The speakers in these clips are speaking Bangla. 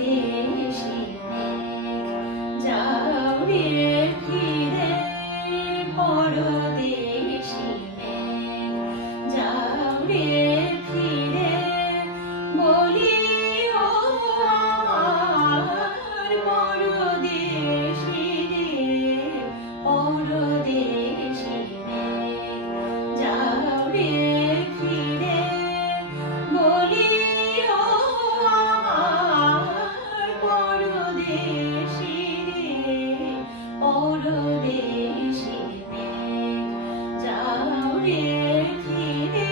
পরদেশি যাও রে ফিরে পরদেশি যাও রে ফিরে বলি ও আমার পরদেশি পরদেশি যাও রে ফিরে বলি ও আমার পরদেশি পরদেশি যাও রে ফিরে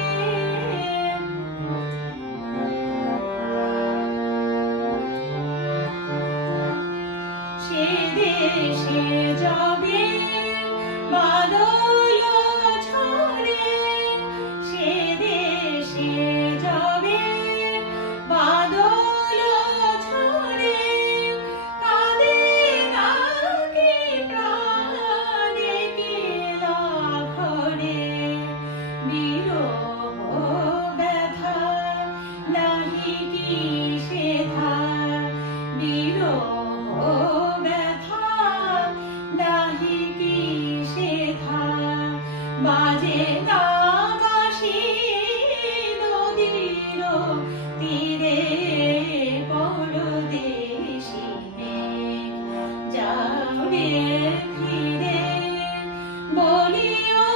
সে দেশে যাবে বাদল ঝরে সে দেশে যাবে বাদল ঝরে কাঁদে নাকি প্রাণে কেলা ঘরে বিরহ ব্যথা নাহি কি সেথা বিরহ ব্যথা নাহি কি সেথা বাজে না বাঁশি নদীর তীরে পরদেশি যাও রে ফিরে বলি ও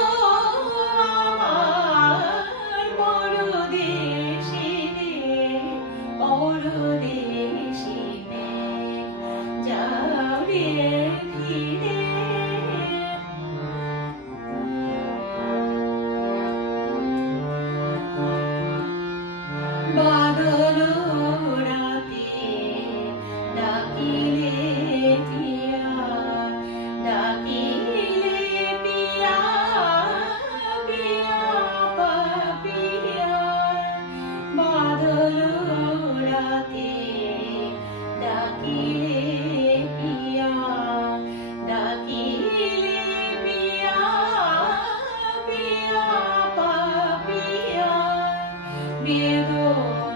আমার পরদেশি পরদেশি যাও রে ফিরে বাদল রাতে ডাকিলে পিয়া ডাকিলে পিয়া পিয়া পাপিয়া বাদল রাতে ডাকিলে পিয়া ডাকিলে পিয়া পিয়া পাপিয়া বেদনা